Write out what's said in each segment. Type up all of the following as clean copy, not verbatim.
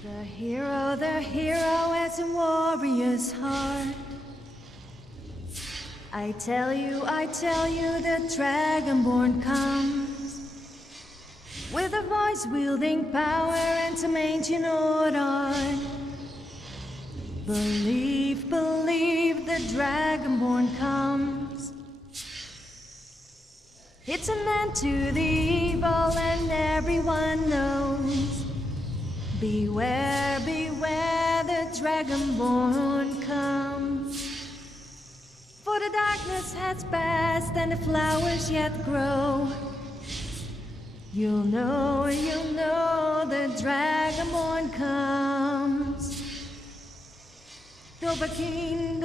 The hero has a warrior's heart. I tell you, the Dragonborn comes with a voice wielding power and some ancient order. Believe, the Dragonborn comes. It's an end to the evil and everyone knows. Beware, the Dragonborn comes. For the darkness has passed and the flowers yet grow. You'll know the Dragonborn comes. Dovahkiin,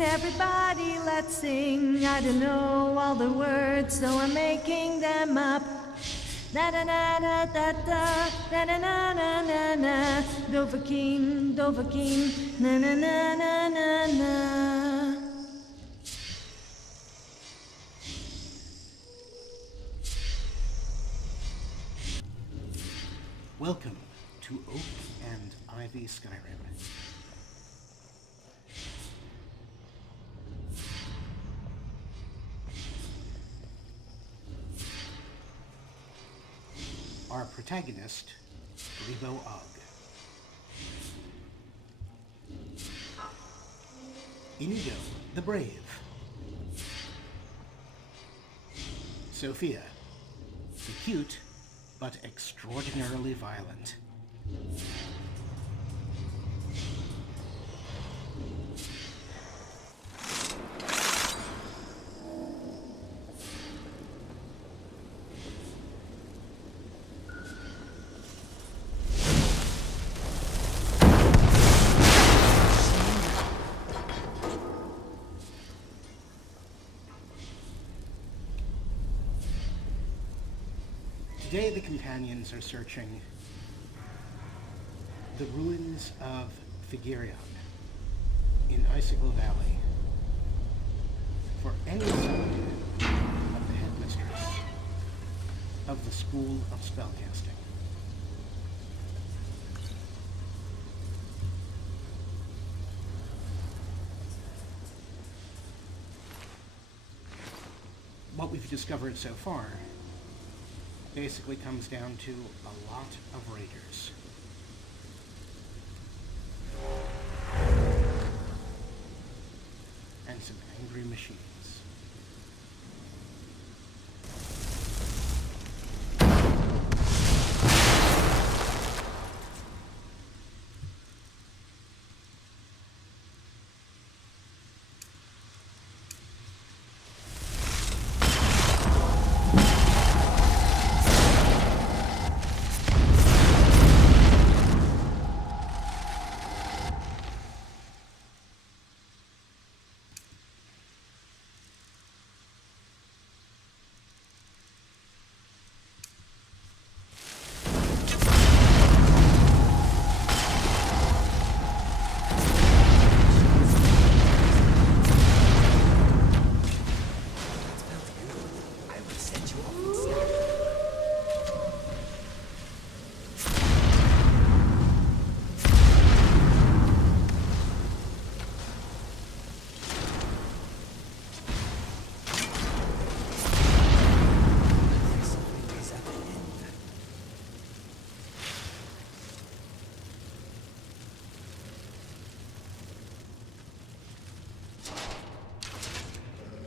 everybody let's sing. I don't know all the words, so I'm making them up. Na na na na da da, na na na na na na. Dovahkiin, na na na na na na. Welcome to Oak&IV Skyrim. Our protagonist, Icicle Inigo the Brave. Sofia, the cute but extraordinarily violent. Today the companions are searching the ruins of Skyrim in Icicle Valley for any sign of the headmistress of the School of Spellcasting. What we've discovered so far basically comes down to a lot of raiders. And some angry machines.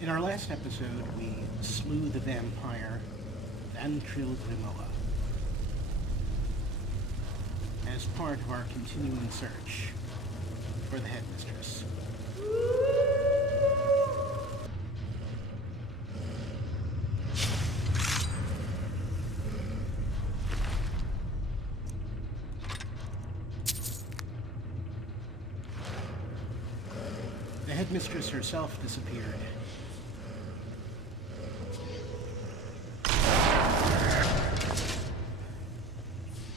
In our last episode, we slew the vampire Icicle Valley as part of our continuing search for the headmistress. The headmistress herself disappeared.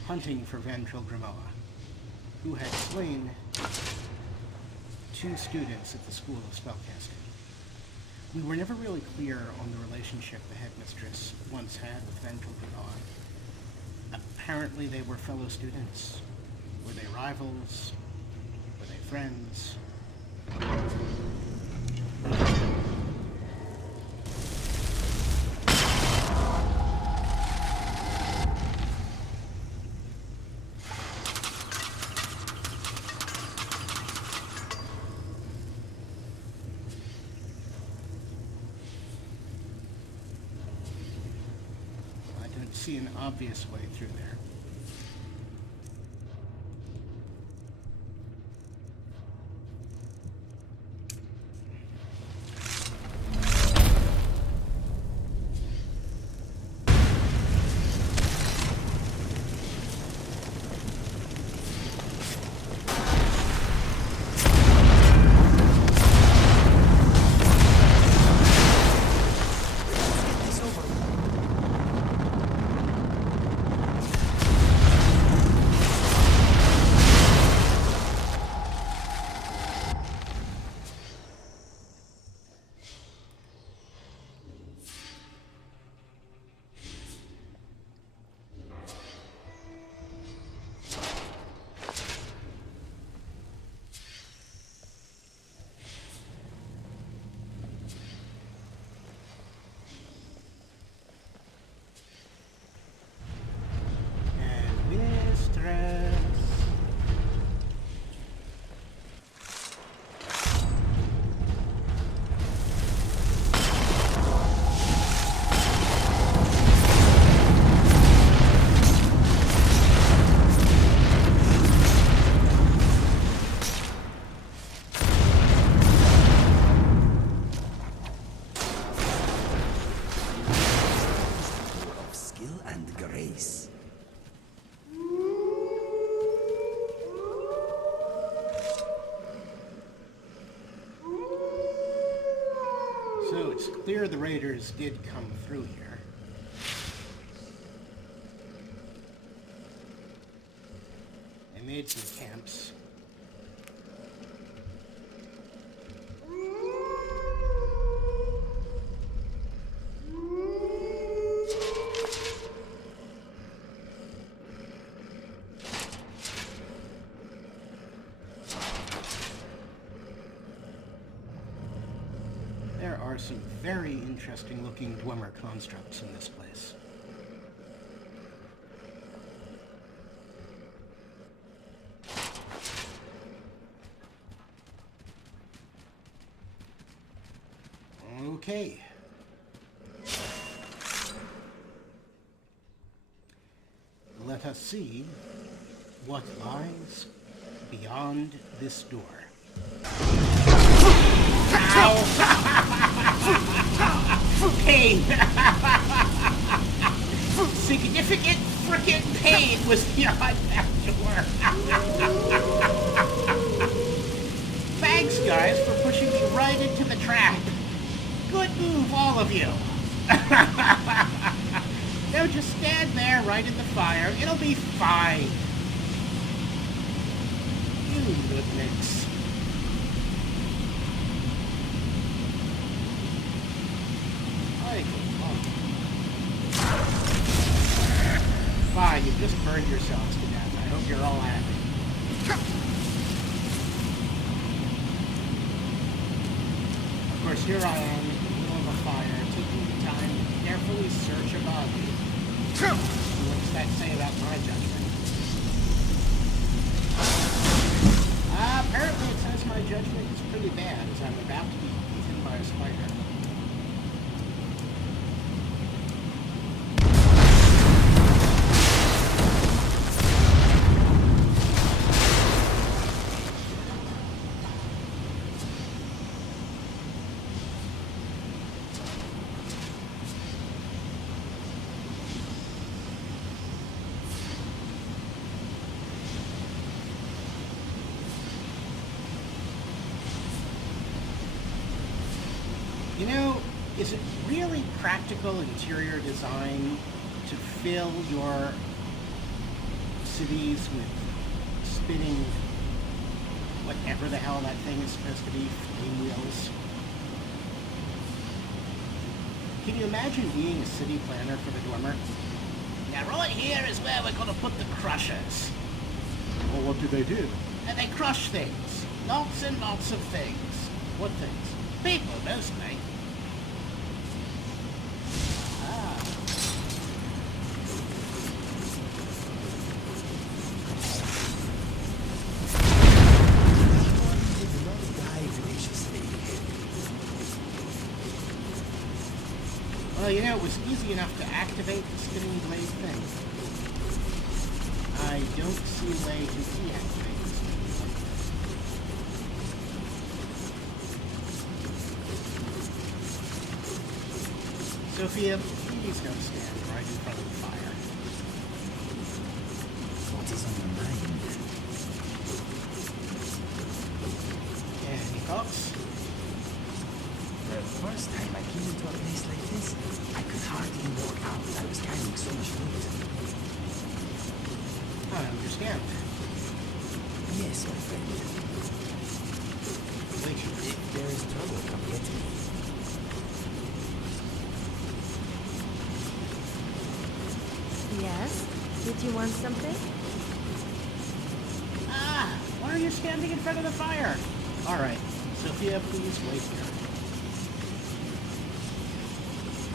Hunting for Icicle Valley, who had slain 2 students at the School of Spellcasting. We were never really clear on the relationship the headmistress once had with Icicle Valley. Apparently they were fellow students, Were they rivals? Were they friends? See an obvious way through there. So it's clear the raiders did come through here. They made some camps. There are some very interesting looking Dwemer constructs in this place. Okay. Let us see what lies beyond this door. Pain! Significant frickin' pain was beyond that door. Thanks, guys, for pushing me right into the trap. Good move, all of you. Now just stand there right in the fire. It'll be fine. You goodness. Fine, you just burned yourselves to death. I hope you're all happy. Of course, here I am in the middle of a fire, taking the time to carefully search a body. What's that say about my judgment? Apparently it says my judgment is pretty bad, as I'm about to be eaten by a spider. You know, is it really practical interior design to fill your cities with spinning whatever the hell that thing is supposed to be, flame wheels? Can you imagine being a city planner for the Dwemer? Now right here is where we're going to put the crushers. Or we're What do they do? And they crush things. Lots and lots of things. What things? People, mostly. Ah. Well, you know, it was easy enough to activate the spinning blade thing. I don't see a way to deactivate the spinning blade thing. Sofia, please don't stand right in front of the fire. What is on your mind? Any thoughts? The first time I came into a place like this, I could hardly walk out. I was carrying so much weight. I understand. Yes, my friend. Wait, If there is trouble, come get me. Yes? Did you want something? ah! Why are you standing in front of the fire? Alright, Sofia, please wait here.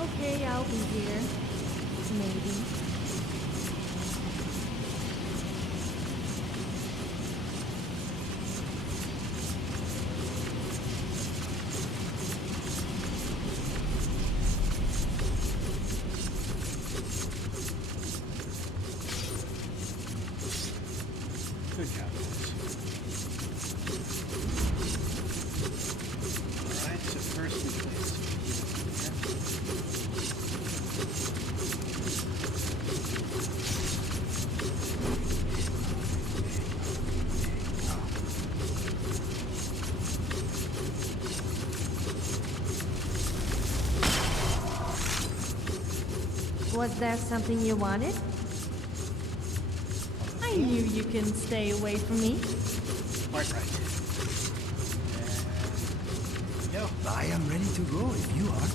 Okay, I'll be here. Maybe. Good job, boys. Alright, so first we place Was there something you wanted? I knew you couldn't stay away from me. Quite right. And go. I am ready to go if you are.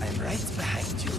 I am right behind you.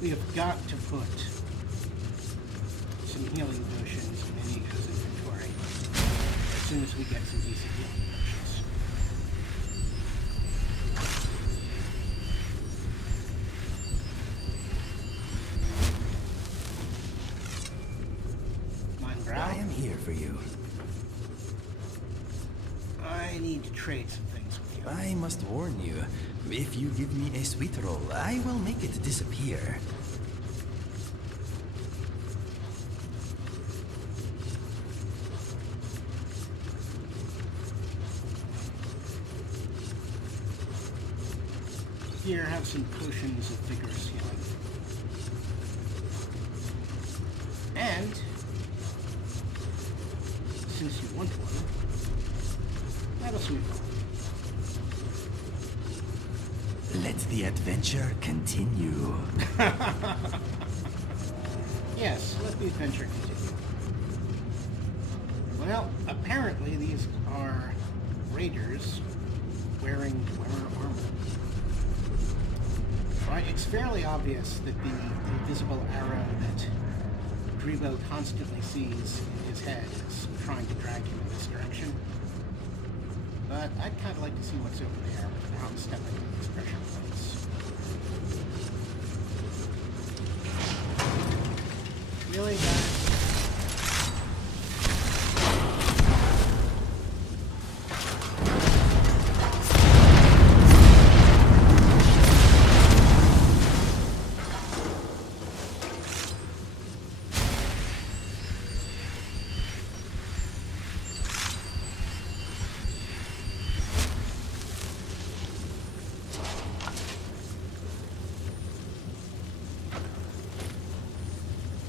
We have got to put some healing potions in Inigo's inventory as soon as we get some decent healing potions. Mine brow. I am here for you. I need to trade some things with you. I must warn you, if you give me a sweet roll, I will make it disappear. Here, have some potions of vigorous healing. And, since you want one, have a sweet one. Let the adventure continue. Yes, let the adventure continue. Well, apparently these are raiders wearing Dwemer armor. Right, it's fairly obvious that the invisible arrow that Drebo constantly sees in his head is trying to drag him in this direction. But I'd kind of like to see what's over there without stepping in these pressure plates.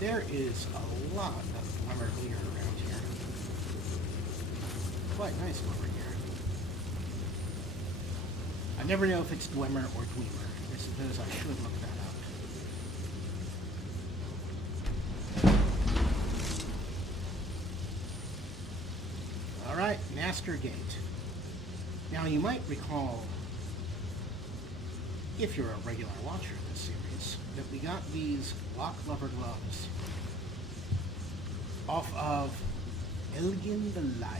There is a lot of Dwemer gear around here. Quite nice over here. I never know if it's Dwemer or Dwemer. I suppose I should look that up. Alright, Master Gate. Now you might recall, if you're a regular watcher of this series, that we got these lock lever gloves off of Elgin the Liar.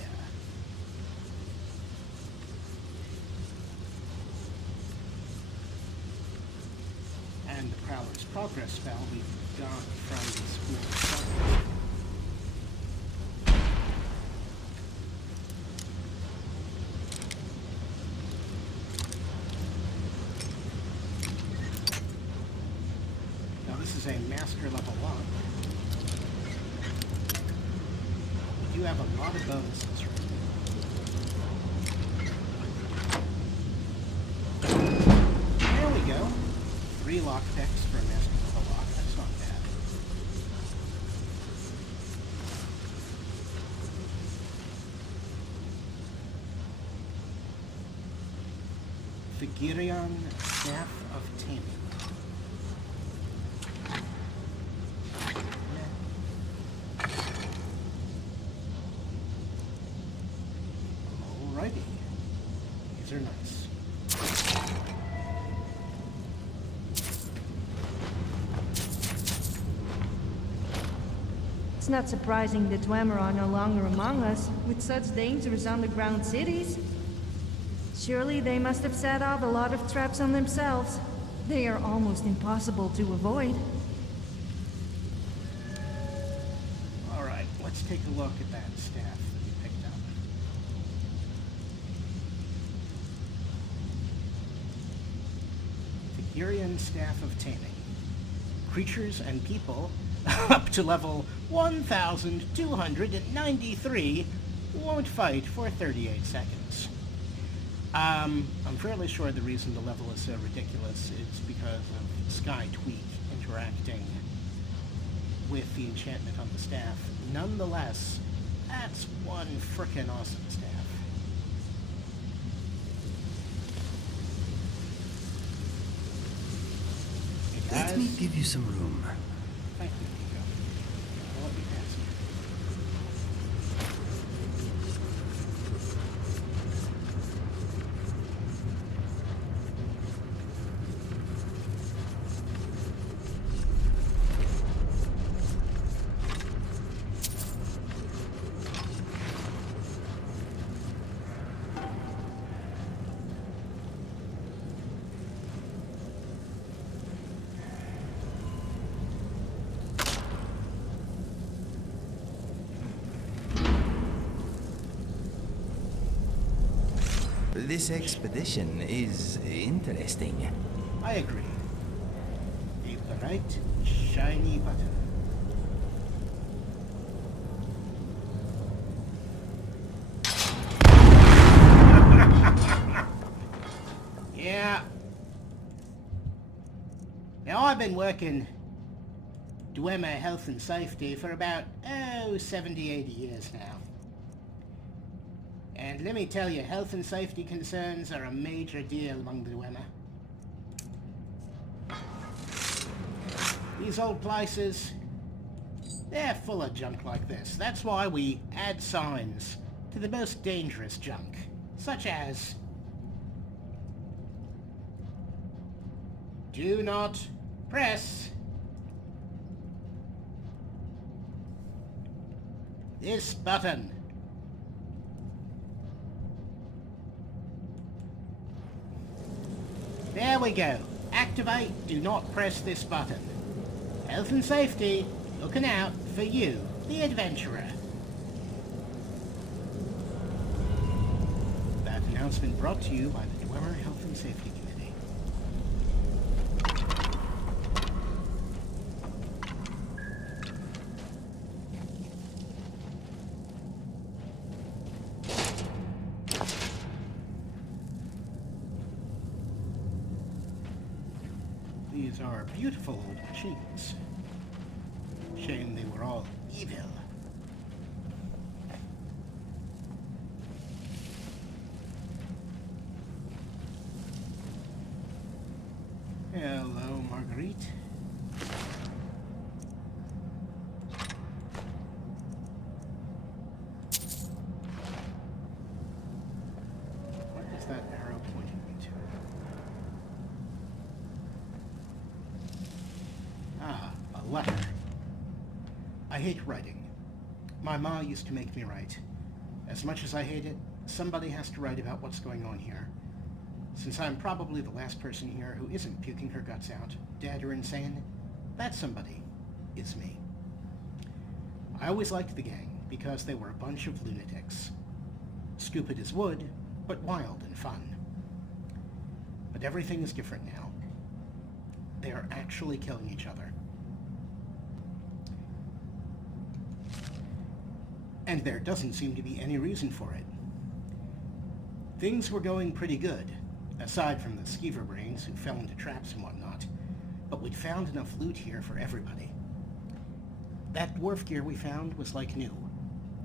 And the Prowler's Progress spell we got from the School of Spellcasting. Now this is a master level lock. We do have a lot of bonuses right now. There we go. 3 lock picks for a master level lock. That's not bad. Figurion Staff of Taming. Alrighty. These are nice. It's not surprising the Dwemer are no longer among us, with such dangerous underground cities. Surely they must have set out a lot of traps on themselves. They are almost impossible to avoid. Alright, let's take a look at that staff that we picked up. Figurion Staff of Taming. Creatures and people up to level 1,293 won't fight for 38 seconds. I'm fairly sure the reason the level is so ridiculous is because of Sky Tweak interacting with the enchantment on the staff. Nonetheless, that's one frickin' awesome staff. Hey Let me guys. give you some room. Thank you, Nico. I'll let you pass. This expedition is interesting. I agree. A bright, shiny button. Yeah. Now I've been working Dwemer health and safety for about, 70, 80 years now. And let me tell you, health and safety concerns are a major deal among the Dwemer. These old places, they're full of junk like this. That's why we add signs to the most dangerous junk, such as do not press this button. There we go. Activate, do not press this button. Health and safety, looking out for you, the adventurer. That announcement brought to you by the Dwemer Health and Safety Committee. These are beautiful old machines. Shame they were all evil. Hello, Marguerite. What is that arrow pointing me to? Ah, a letter. I hate writing. My ma used to make me write. As much as I hate it, somebody has to write about what's going on here. Since I'm probably the last person here who isn't puking her guts out, dead or insane, that somebody is me. I always liked the gang because they were a bunch of lunatics. Stupid as wood, but wild and fun. But everything is different now. They are actually killing each other. And there doesn't seem to be any reason for it. Things were going pretty good, aside from the skeever brains who fell into traps and whatnot, but we'd found enough loot here for everybody. That dwarf gear we found was like new,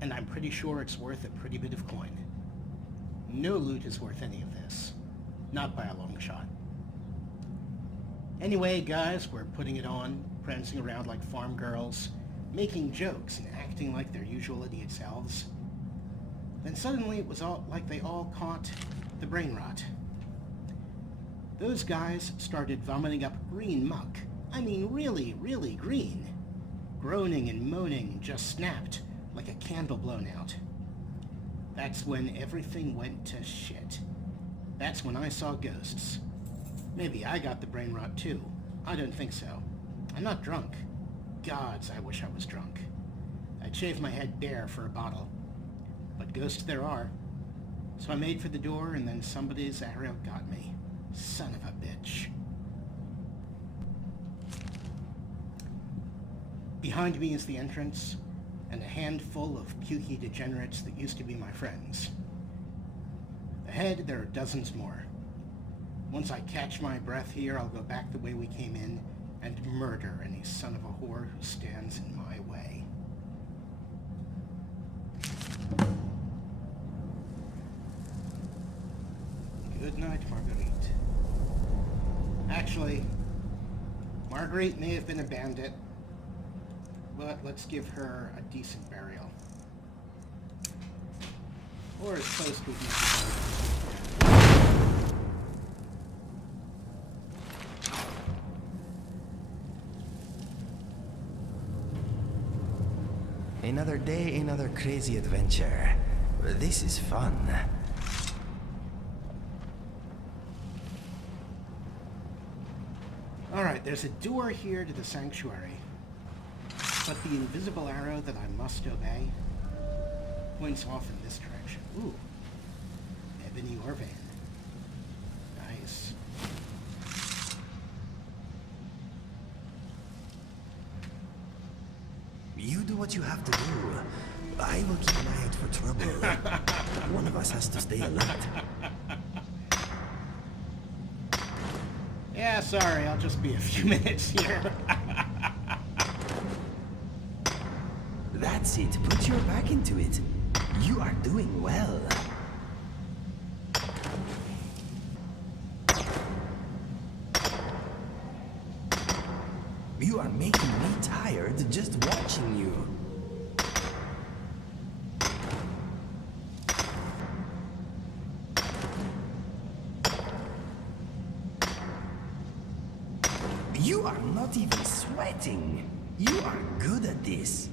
and I'm pretty sure it's worth a pretty bit of coin. No loot is worth any of this. Not by a long shot. Anyway, guys, we're putting it on, prancing around like farm girls, making jokes and acting like their usual idiot selves. Then suddenly it was all like they all caught the brain rot. Those guys started vomiting up green muck. I mean really, really green. Groaning and moaning just snapped like a candle blown out. That's when everything went to shit. That's when I saw ghosts. Maybe I got the brain rot too. I don't think so. I'm not drunk. Gods, I wish I was drunk. I'd shave my head bare for a bottle. But ghosts there are. So I made for the door and then somebody's arrow got me. Son of a bitch. Behind me is the entrance, and a handful of pukey degenerates that used to be my friends. Ahead, there are dozens more. Once I catch my breath here, I'll go back the way we came in and murder any son of a whore who stands in my way. Good night, Marguerite. Actually, Marguerite may have been a bandit, but let's give her a decent burial. Or as close to a decent burial. Another day, another crazy adventure. This is fun. Alright, there's a door here to the sanctuary. But the invisible arrow that I must obey points off in this direction. Ooh. Ebony Orvan. Nice. You do what you have to do. I will keep an eye out for trouble. One of us has to stay alert. Yeah, sorry, I'll just be a few minutes here. That's it. Put your back into it. You are doing well. You are making me tired just watching you. You are not even sweating. You are good at this.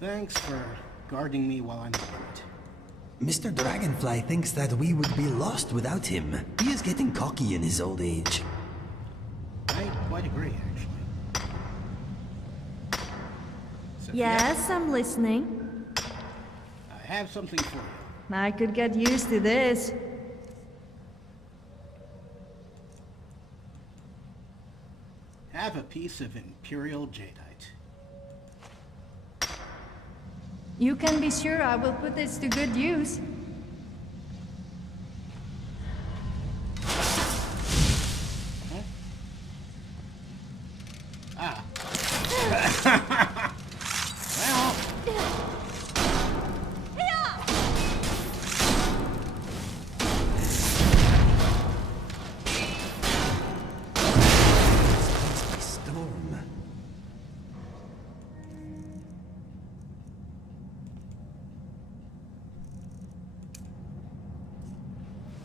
Thanks for guarding me while I'm out. Mr. Dragonfly thinks that we would be lost without him. He is getting cocky in his old age. I quite agree, actually. Sophia, Yes, I'm listening. I have something for you. I could get used to this. Have a piece of Imperial Jadeite. You can be sure I will put this to good use.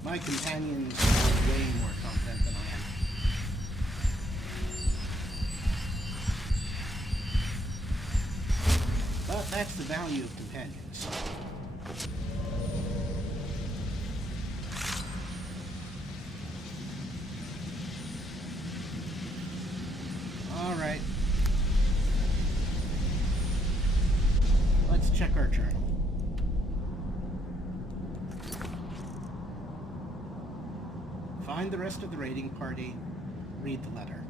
My companions are way more competent than I am. But that's the value of companions. Alright. Let's check our journal. Find the rest of the raiding party, read the letter.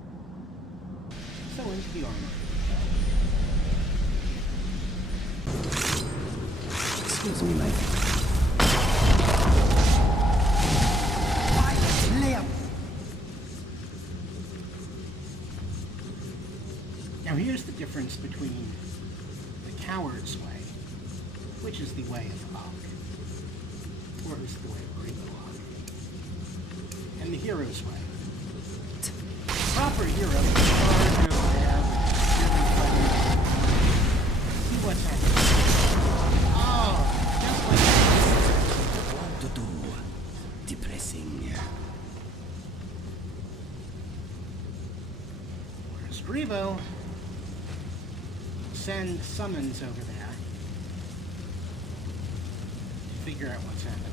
So into the armor. Excuse me, my layup. Now here's the difference between the coward's way, which is the way of Oak, or is the way of Green Oak, and the hero's way. Proper hero charge over there with see what's happening. Oh, just like that. What to do? Depressing. Whereas Grivo send summons over there to figure out what's happening.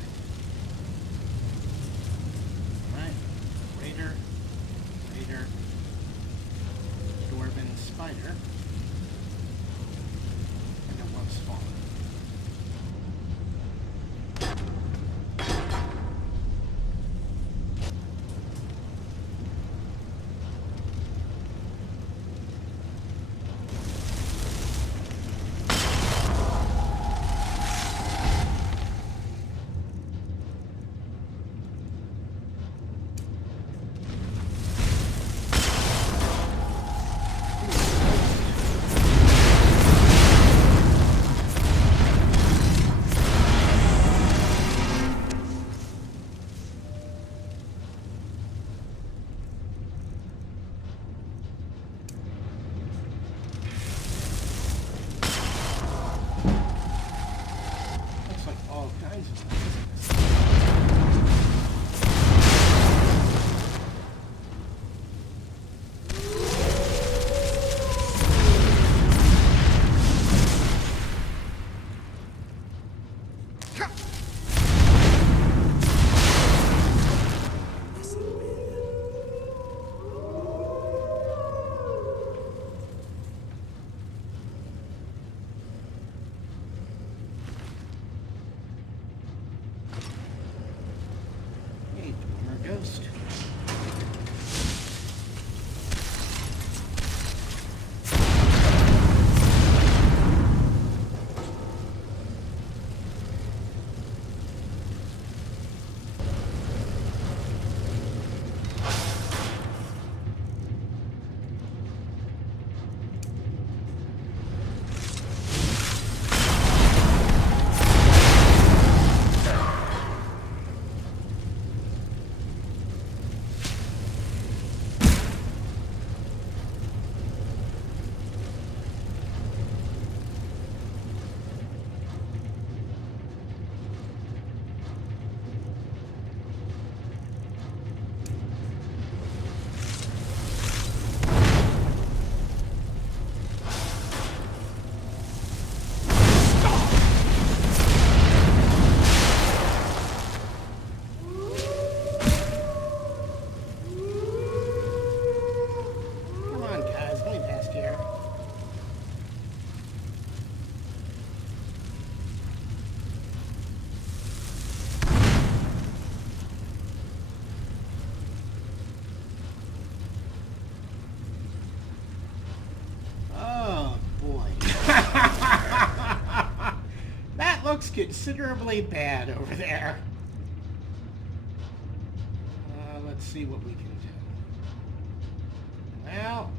Right? Raider, Dwarven Spider, and then one's fallen. Ghost. Looks considerably bad over there. Let's see what we can do. Well,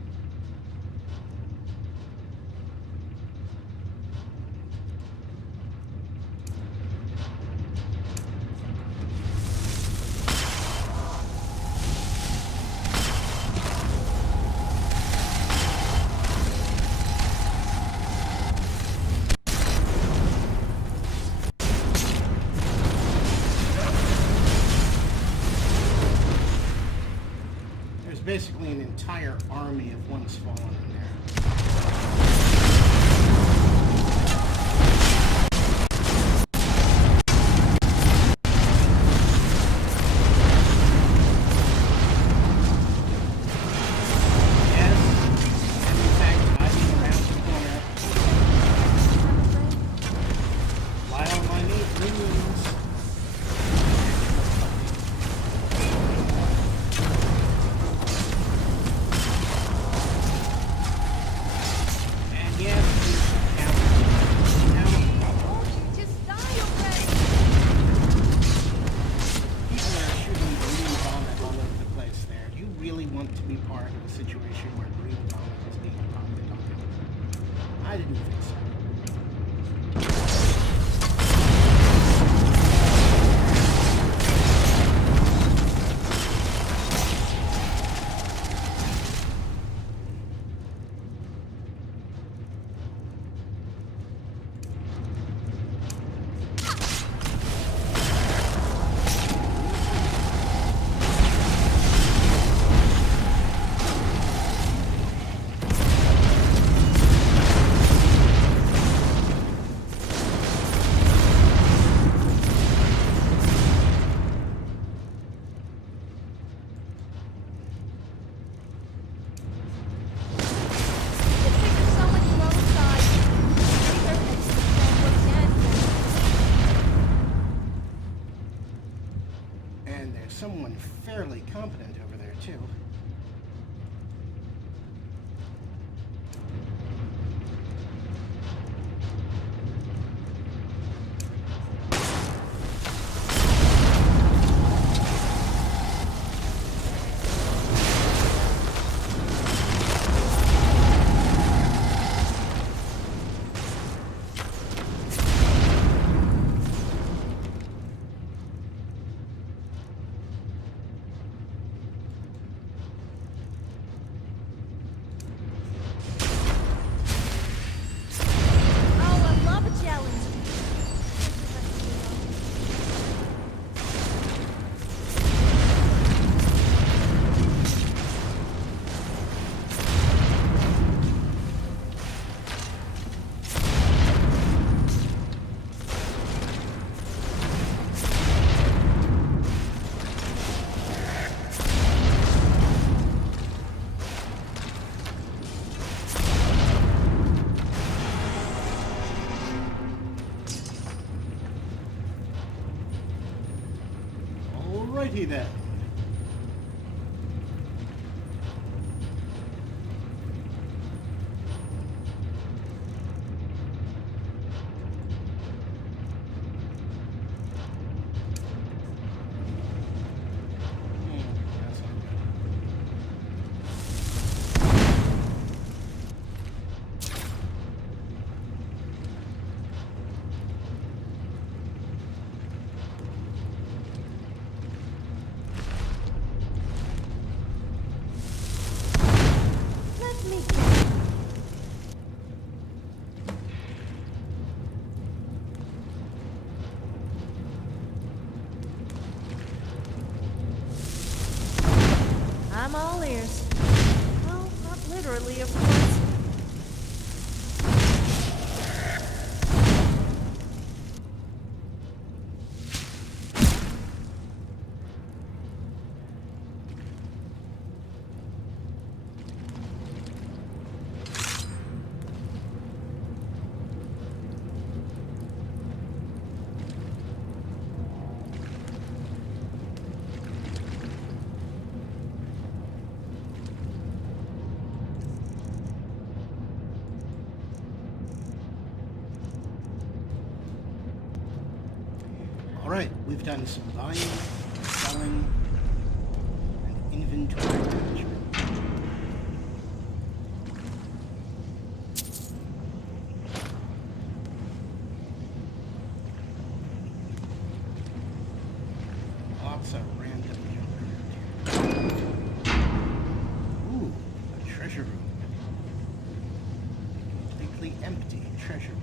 basically an entire army of ones fallen in there. Someone fairly competent over there, too. Alrighty then. That's not good. I'm all ears. Well, not literally, of course. Alright, we've done some buying, selling, and inventory management. Lots of random junk around here. Ooh, a treasure room. Completely empty treasure room.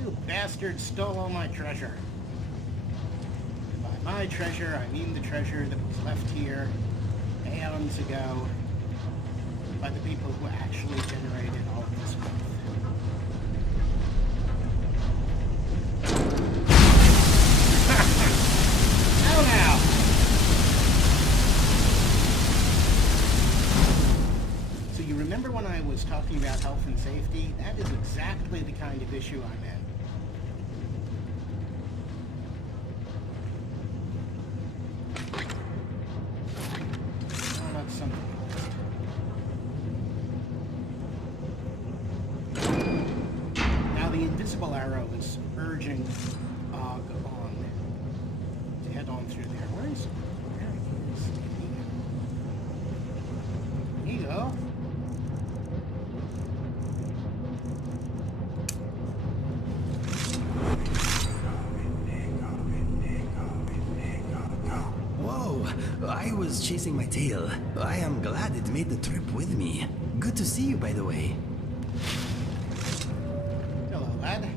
You bastard stole all my treasure. By By treasure, I mean the treasure that was left here aeons ago by the people who actually generated all of this wealth. Oh, now! So you remember when I was talking about health and safety? That is exactly the kind of issue I'm in. Oh, that's something. Now the invisible arrow is urging Og on to head on through there. Where is Ego? Whoa, I was chasing my tail. I am glad it made the trip with me. Good to see you, by the way. Hello, lad.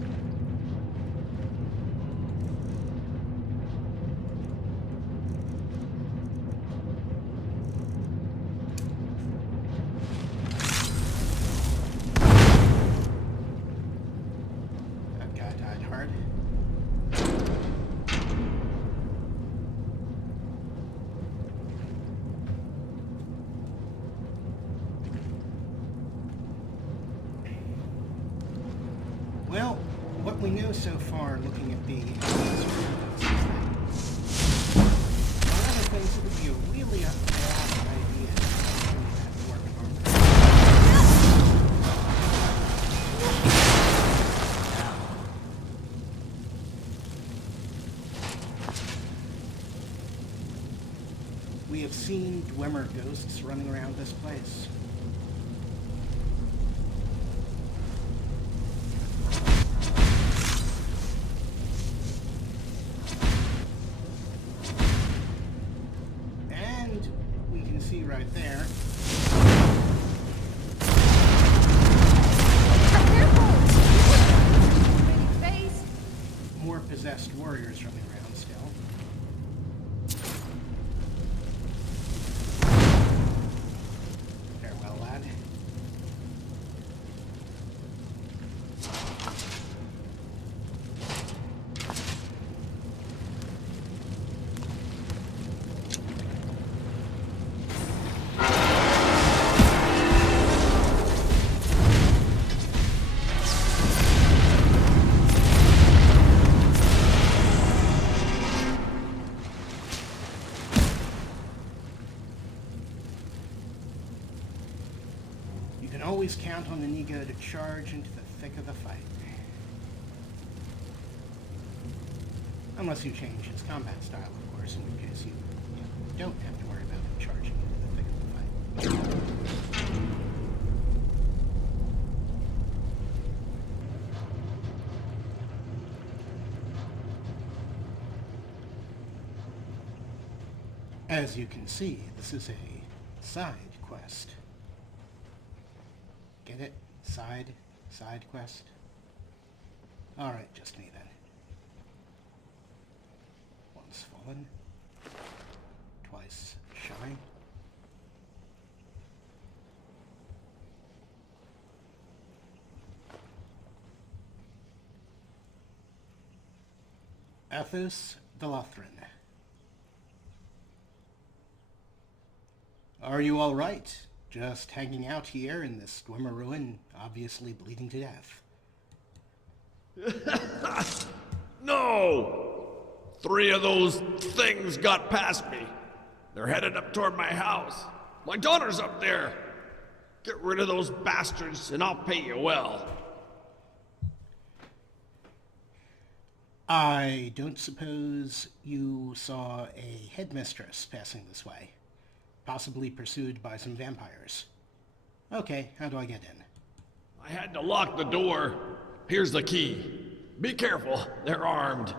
That guy died hard. Well, what we know so far, looking at the evidence, is that one of the things that would be a really bad idea is to have to work armor. We have seen Dwemer ghosts running around this place. See right there. More possessed warriors running around still. Farewell, lad. Always count on the Nego to charge into the thick of the fight. Unless you change his combat style, of course, in which case you don't have to worry about him charging into the thick of the fight. As you can see, this is a side quest. Get it? Side quest? Alright, just me then. Once fallen, twice shy. Athos the Lothran. Are you all right? Just hanging out here in this Dwemer ruin, obviously bleeding to death. No! 3 of those things got past me. They're headed up toward my house. My daughter's up there. Get rid of those bastards and I'll pay you well. I don't suppose you saw a headmistress passing this way? Possibly pursued by some vampires. Okay, how do I get in? I had to lock the door. Here's the key. Be careful, they're armed.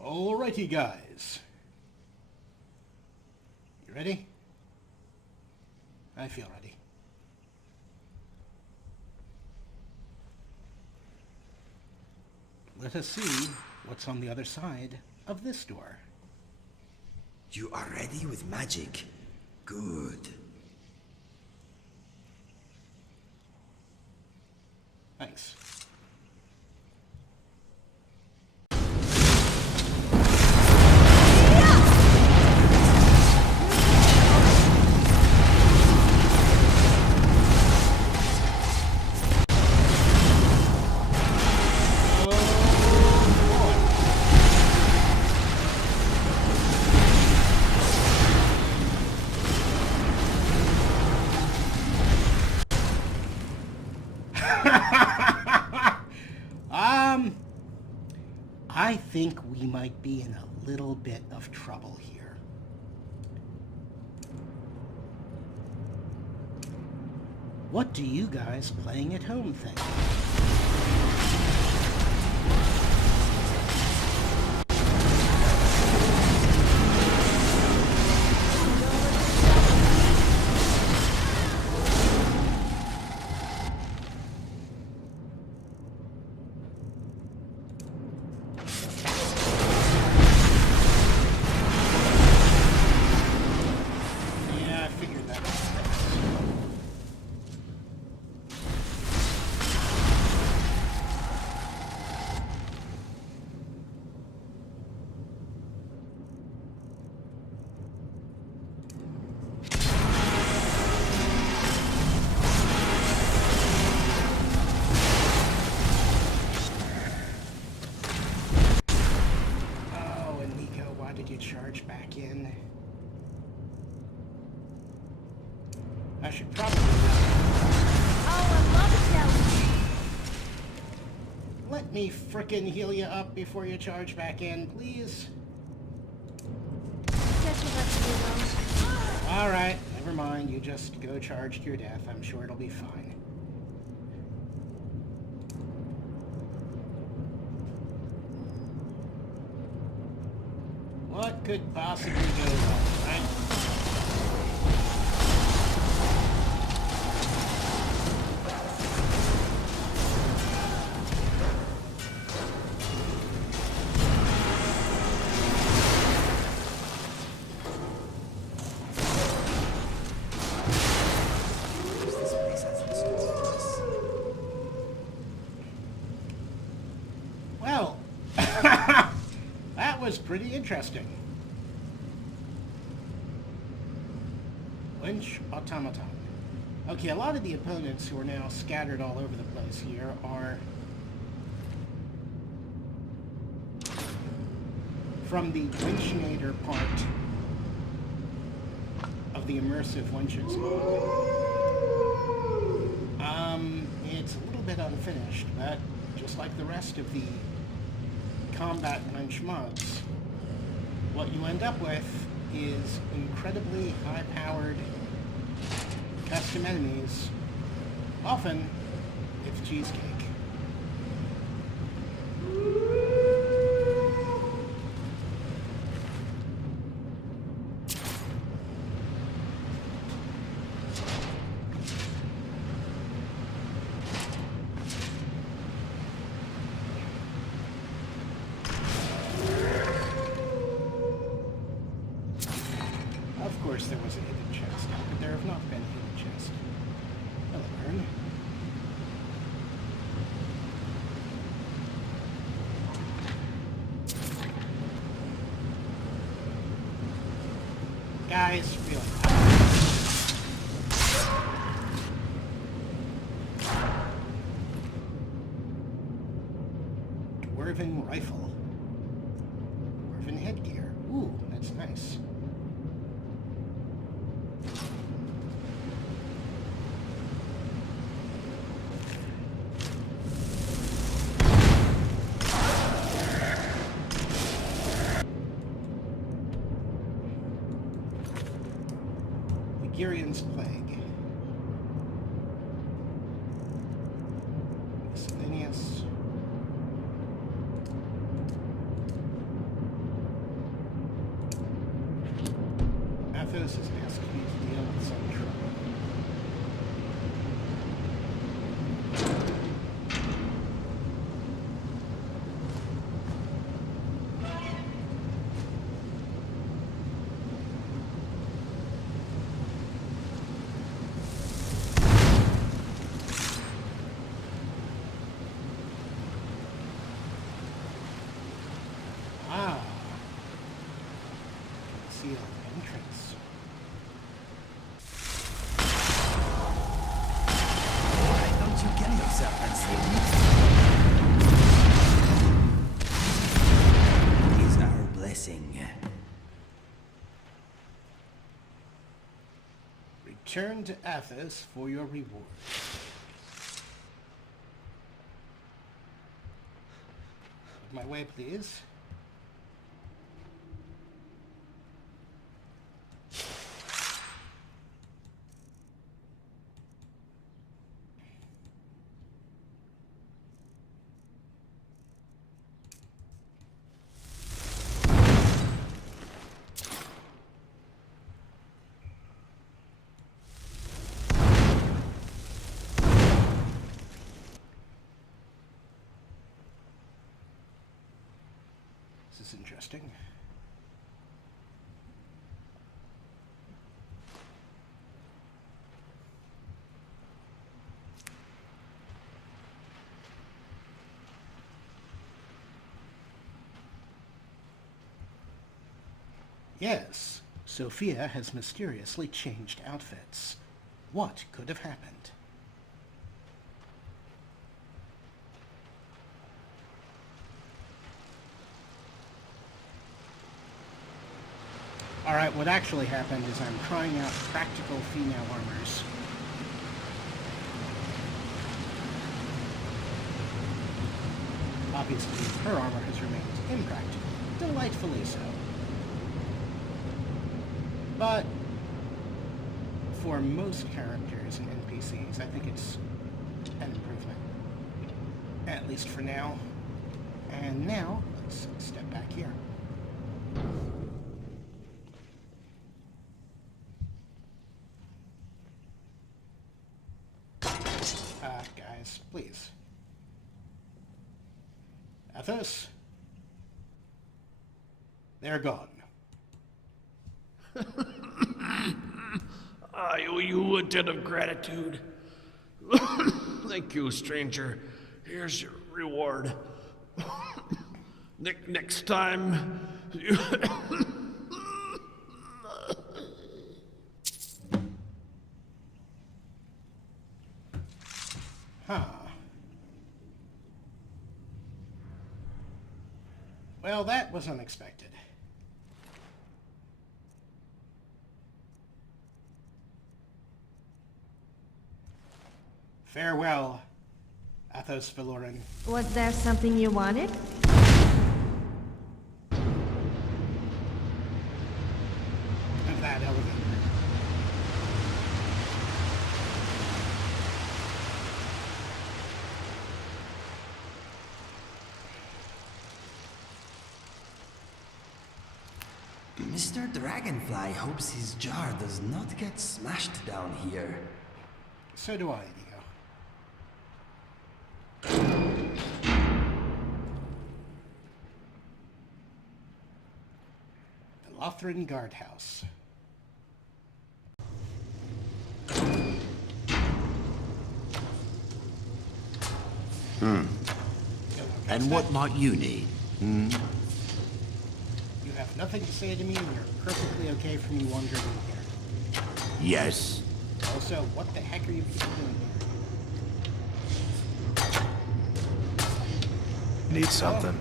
Alrighty, guys. You ready? I feel ready. let us see what's on the other side of this door. You are ready with magic. Good. Thanks. I think we might be in a little bit of trouble here. What do you guys playing at home think? Charge back in. I should probably Oh, I love a challenge. let me frickin' heal you up before you charge back in, please. Guess we'll have to do those. Alright, never mind. You just go charge to your death. I'm sure it'll be fine. What could possibly go wrong, right? This place hasn't stolen us. Well, that was pretty interesting. Lynch automaton. Okay, a lot of the opponents who are now scattered all over the place here are from the Lynchinator part of the Immersive Winches mod. It's a little bit unfinished, but just like the rest of the combat Lynch mods, what you end up with is incredibly high-powered custom enemies. Often, it's cheesecake. Of course there was a hidden chest, but there have not been hidden chests. Hello, Ern. Guys, really. Dwarven rifle. Dwarven headgear. Ooh, that's nice. Girian's Plague. Miscellaneous. Athos has asked me to deal with some trouble. Return to Athos for your reward. My way, please. This is interesting. Yes, Sofia has mysteriously changed outfits. What could have happened? Alright, what actually happened is I'm trying out practical female armors. Obviously, her armor has remained impractical, delightfully so. But for most characters and NPCs, I think it's an improvement. At least for now. And now, let's step back here. Guys, please. Athos? They're gone. I owe you a debt of gratitude. Thank you, stranger. Here's your reward. Next time, you... Huh. Well, that was unexpected. Farewell, Athos Valoran. Was there something you wanted? Of that elevator. Mr. Dragonfly hopes his jar does not get smashed down here. So do I, the Lothran Guardhouse. And what might you need? You have nothing to say to me, and you're perfectly okay for me wandering in here. Yes. Also, what the heck are you people doing here? Need something.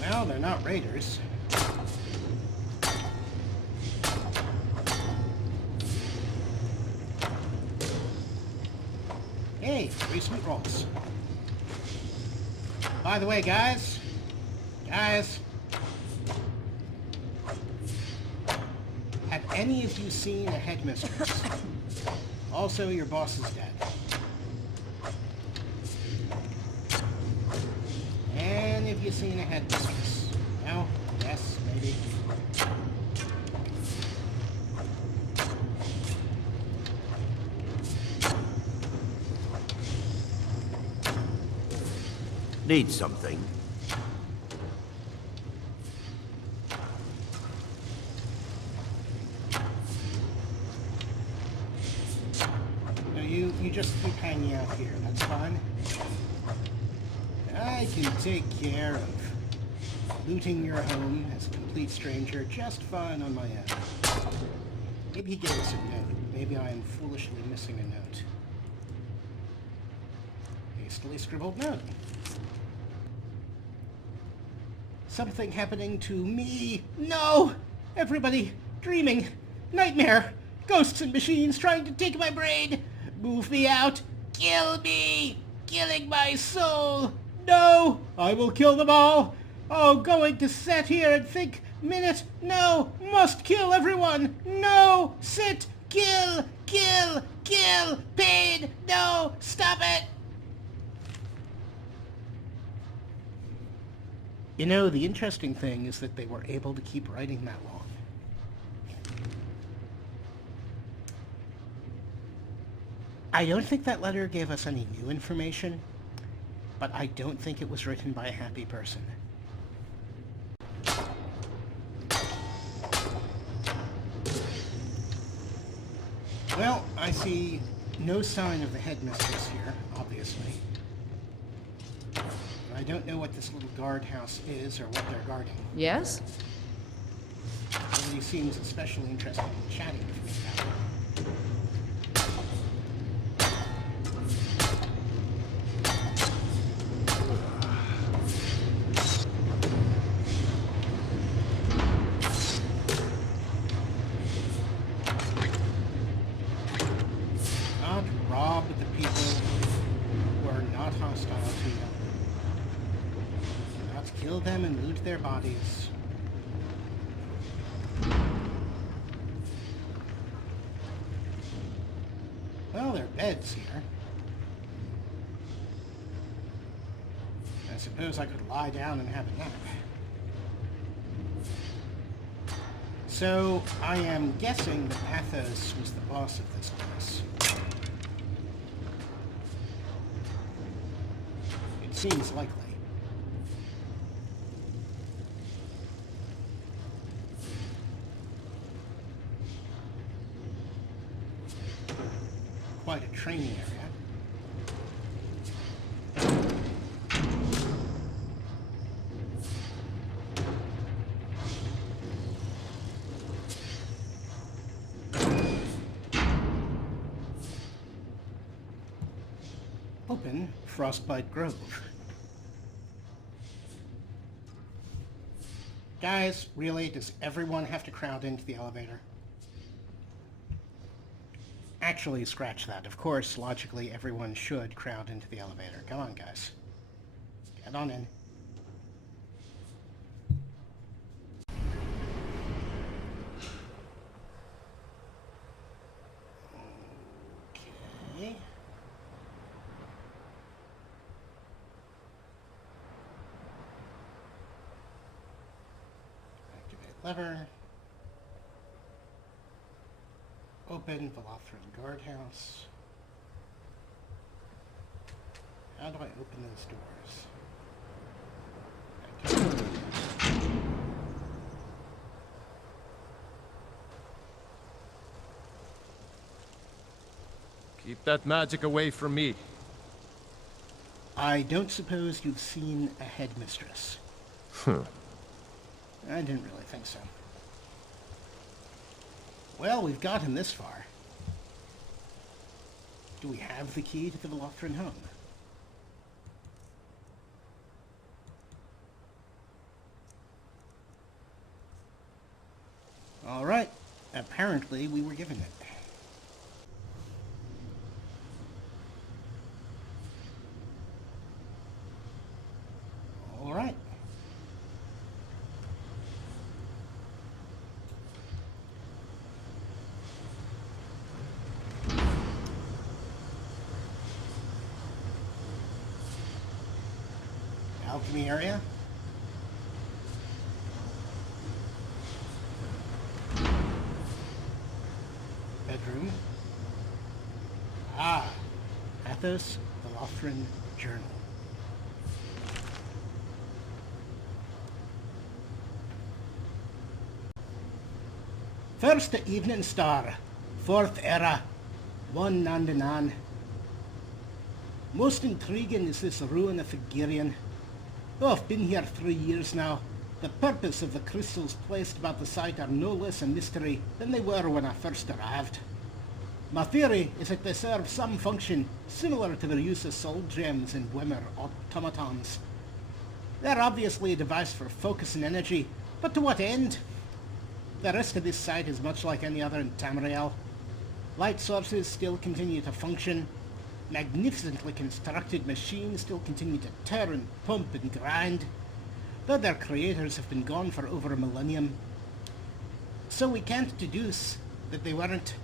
Well, they're not raiders. Hey, 3 sweet rolls. By the way, guys, have any of you seen a headmistress? Also, your boss is dead. Any of you seen a headmistress? No? Yes? Maybe? Need something? No, you just keep hanging out here. That's fine. I can take care of looting your home as a complete stranger just fine on my own. Maybe he gave us a note. Maybe I am foolishly missing a note. Hastily scribbled note. Something happening to me. No! Everybody dreaming. Nightmare. Ghosts and machines trying to take my brain. Move me out. Kill me. Killing my soul. No! I will kill them all. Oh, going to sit here and think. Minute. No! Must kill everyone. No! Sit. Kill. Kill. Kill. Pain. No! Stop it. You know, the interesting thing is that they were able to keep writing that long. I don't think that letter gave us any new information, but I don't think it was written by a happy person. Well, I see no sign of the headmistress here, obviously. I don't know what this little guardhouse is or what they're guarding. Yes? Nobody seems especially interested in chatting with me about it. Not rob the people who are not hostile to you. Not kill them and loot their bodies. Well, there are beds here. I suppose I could lie down and have a nap. So, I am guessing that Athos was the boss of this place. It seems likely. Quite a training area. Open Frostbite Grove. Guys, really, does everyone have to crowd into the elevator? Actually, scratch that. Of course, logically, everyone should crowd into the elevator. Come on, guys. Get on in. Okay. Activate lever. Open Velothran guardhouse. How do I open those doors? Keep that magic away from me. I don't suppose you've seen a headmistress. I didn't really think so. Well, we've gotten this far. Do we have the key to the Velothran home? All right. Apparently, we were given it. All right. Alchemy area. Bedroom. Ah, Athos, Velothran journal. First evening star, fourth era, 199. Most intriguing is this ruin of Figurian. Oh, I've been here 3 years now. The purpose of the crystals placed about the site are no less a mystery than they were when I first arrived. My theory is that they serve some function similar to their use of soul gems in Dwemer automatons. They're obviously a device for focus and energy, but to what end? The rest of this site is much like any other in Tamriel. Light sources still continue to function. Magnificently constructed machines still continue to turn, pump, and grind, though their creators have been gone for over a millennium. So we can't deduce that they weren't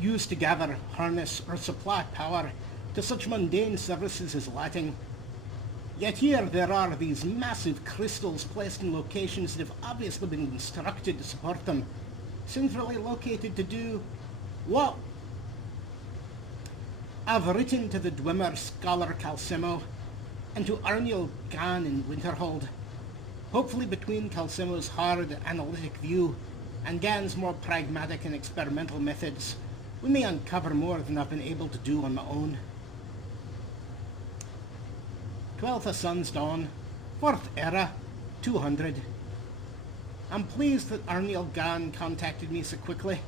used to gather, harness, or supply power to such mundane services as lighting. Yet here there are these massive crystals placed in locations that have obviously been constructed to support them, centrally located to do what? I've written to the Dwemer scholar Calcemo and to Arniel Gan in Winterhold. Hopefully between Calcemo's hard analytic view and Gan's more pragmatic and experimental methods, we may uncover more than I've been able to do on my own. 12th of Sun's Dawn, 4th Era, 200. I'm pleased that Arniel Gan contacted me so quickly.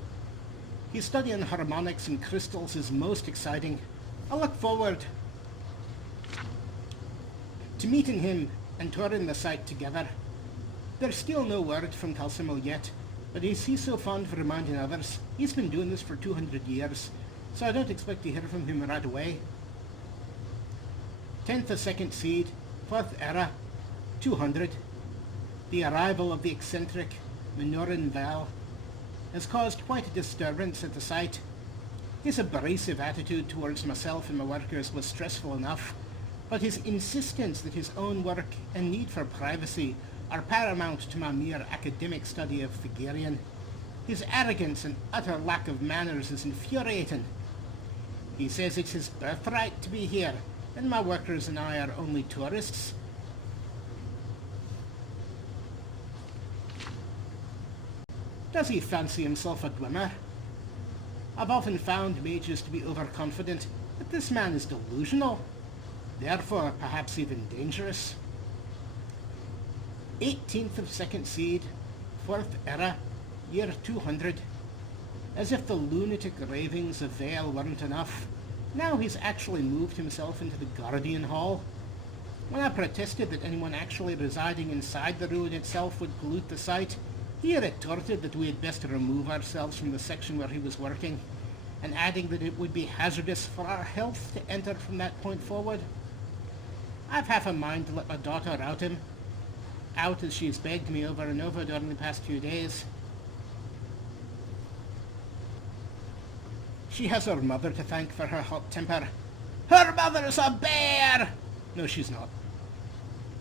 His study in harmonics and crystals is most exciting. I look forward to meeting him and touring the site together. There's still no word from Calcemo yet, but is he so fond of reminding others? He's been doing this for 200 years, so I don't expect to hear from him right away. 10th of Second Seed, 4th Era, 200. The arrival of the eccentric Minoran Val has caused quite a disturbance at the site. His abrasive attitude towards myself and my workers was stressful enough, but his insistence that his own work and need for privacy are paramount to my mere academic study of Figarian. His arrogance and utter lack of manners is infuriating. He says it's his birthright to be here, and my workers and I are only tourists. Does he fancy himself a Dwemer? I've often found mages to be overconfident, but this man is delusional, therefore perhaps even dangerous. 18th of Second Seed, 4th Era, year 200. As if the lunatic ravings of Vale weren't enough, now he's actually moved himself into the Guardian Hall. When I protested that anyone actually residing inside the ruin itself would pollute the site, he retorted that we had best remove ourselves from the section where he was working, and adding that it would be hazardous for our health to enter from that point forward. I've half a mind to let my daughter out as she's begged me over and over during the past few days. She has her mother to thank for her hot temper. Her mother's a bear! No, she's not.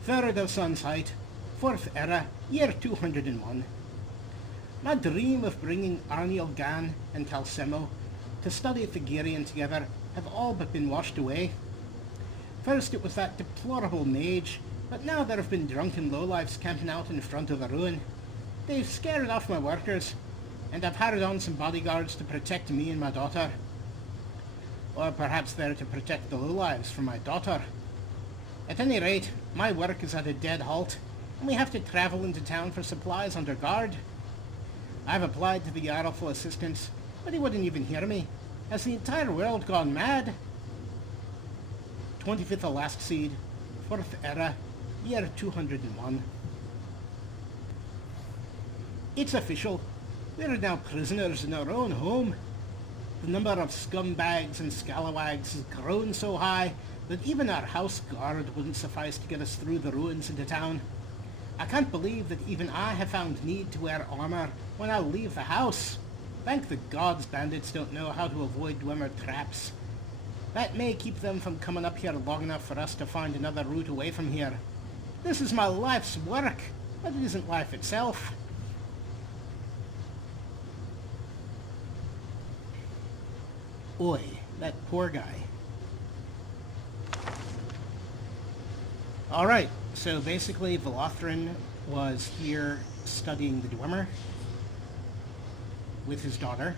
3rd of Sun's Height, 4th Era, year 201. My dream of bringing Arniel Gan and Calcemo to study Figarian together have all but been washed away. First it was that deplorable mage, but now there have been drunken lowlifes camping out in front of the ruin. They've scared off my workers, and I've hired on some bodyguards to protect me and my daughter. Or perhaps they're to protect the lowlives from my daughter. At any rate, my work is at a dead halt, and we have to travel into town for supplies under guard. I've applied to the Jarl for assistance, but he wouldn't even hear me. Has the entire world gone mad? 25th of Last Seed, 4th Era, year 201. It's official. We're now prisoners in our own home. The number of scumbags and scalawags has grown so high that even our house guard wouldn't suffice to get us through the ruins into town. I can't believe that even I have found need to wear armor when I leave the house. Thank the gods bandits don't know how to avoid Dwemer traps. That may keep them from coming up here long enough for us to find another route away from here. This is my life's work, but it isn't life itself. Oi, that poor guy. Alright, so basically Velothrin was here studying the Dwemer with his daughter.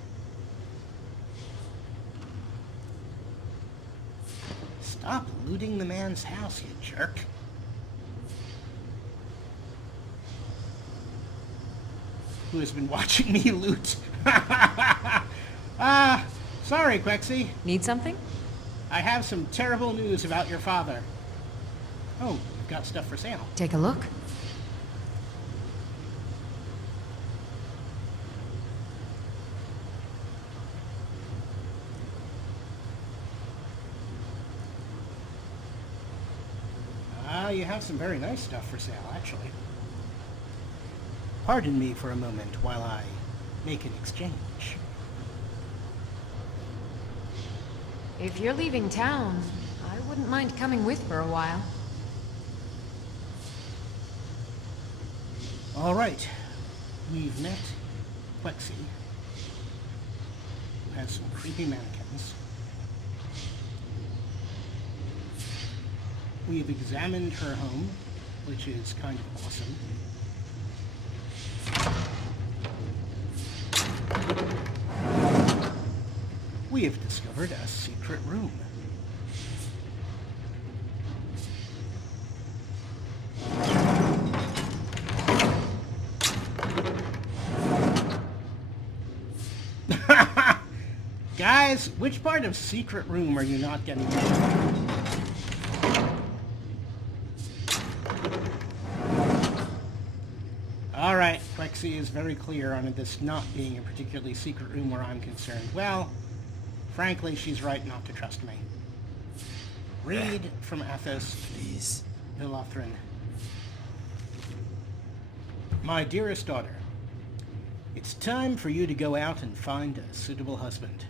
Stop looting the man's house, you jerk. Who has been watching me loot. Sorry, Quexy. Need something? I have some terrible news about your father. Oh, we've got stuff for sale. Take a look. You have some very nice stuff for sale, actually. Pardon me for a moment while I make an exchange. If you're leaving town, I wouldn't mind coming with for a while. All right. We've met Plexi, who has some creepy mannequins. We've examined her home, which is kind of awesome. We have discovered a secret room. Guys, which part of secret room are you not getting? Alright, Plexi is very clear on this not being a particularly secret room where I'm concerned. Well, frankly, she's right not to trust me. Read from Athos, Please. Ilothrin. My dearest daughter, it's time for you to go out and find a suitable husband.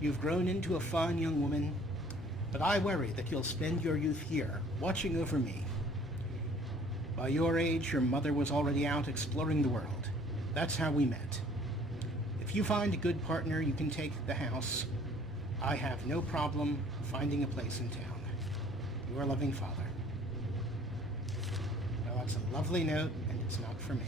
You've grown into a fine young woman, but I worry that you'll spend your youth here watching over me. By your age, your mother was already out exploring the world. That's how we met. If you find a good partner, you can take the house. I have no problem finding a place in town. Your loving father. Well, that's a lovely note, and it's not for me.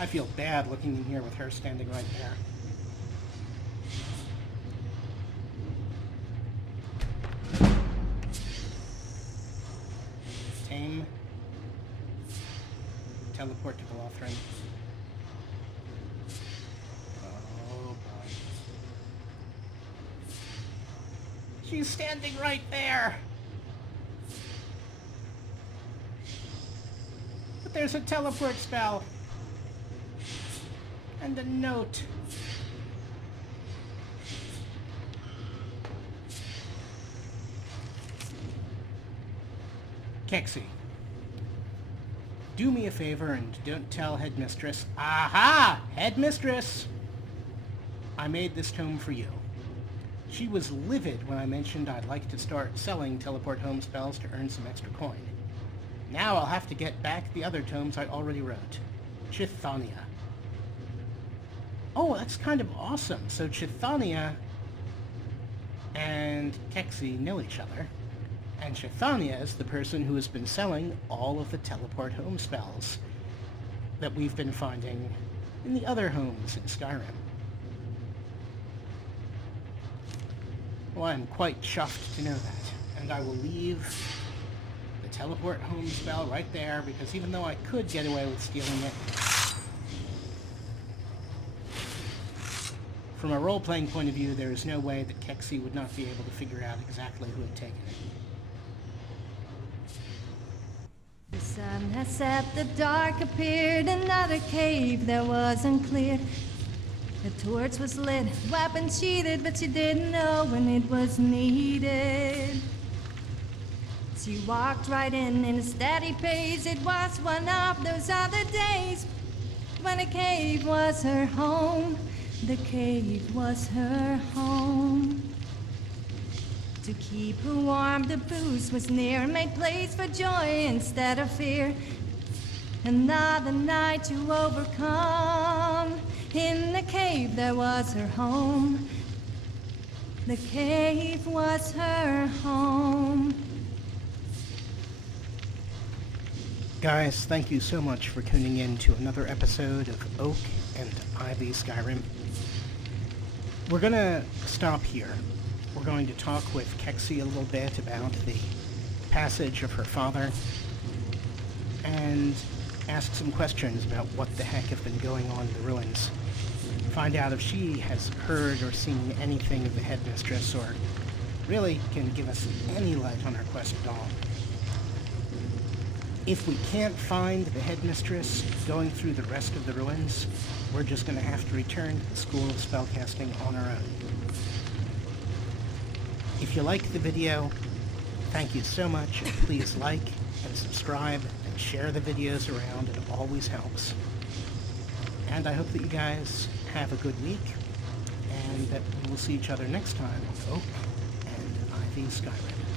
I feel bad looking in here with her standing right there. Tame. Teleport to Belothrin. Oh boy. She's standing right there! But there's a teleport spell. And a note. Kexi, do me a favor and don't tell Headmistress. Aha! Headmistress! I made this tome for you. She was livid when I mentioned I'd like to start selling teleport home spells to earn some extra coin. Now I'll have to get back the other tomes I already wrote. Chithania. Oh, that's kind of awesome. So Chithania and Kexi know each other. And Chithania is the person who has been selling all of the teleport home spells that we've been finding in the other homes in Skyrim. Well, I'm quite chuffed to know that. And I will leave the teleport home spell right there, because even though I could get away with stealing it, from a role-playing point of view, there is no way that Kexi would not be able to figure out exactly who had taken it. The sun has set, the dark appeared, another cave that wasn't cleared. The torch was lit, weapon sheathed, but she didn't know when it was needed. She walked right in a steady pace. It was one of those other days when a cave was her home. The cave was her home. To keep her warm, the booze was near, made place for joy instead of fear. Another night to overcome. In the cave that was her home. The cave was her home. Guys, thank you so much for tuning in to another episode of Oak&IV Skyrim. We're gonna stop here. We're going to talk with Kexi a little bit about the passage of her father, and ask some questions about what the heck have been going on in the ruins. Find out if she has heard or seen anything of the headmistress, or really can give us any light on her quest at all. If we can't find the headmistress going through the rest of the ruins, we're just going to have to return to the School of Spellcasting on our own. If you like the video, thank you so much, and please like and subscribe and share the videos around. It always helps. And I hope that you guys have a good week, and that we'll see each other next time on Oak&IV Skyrim.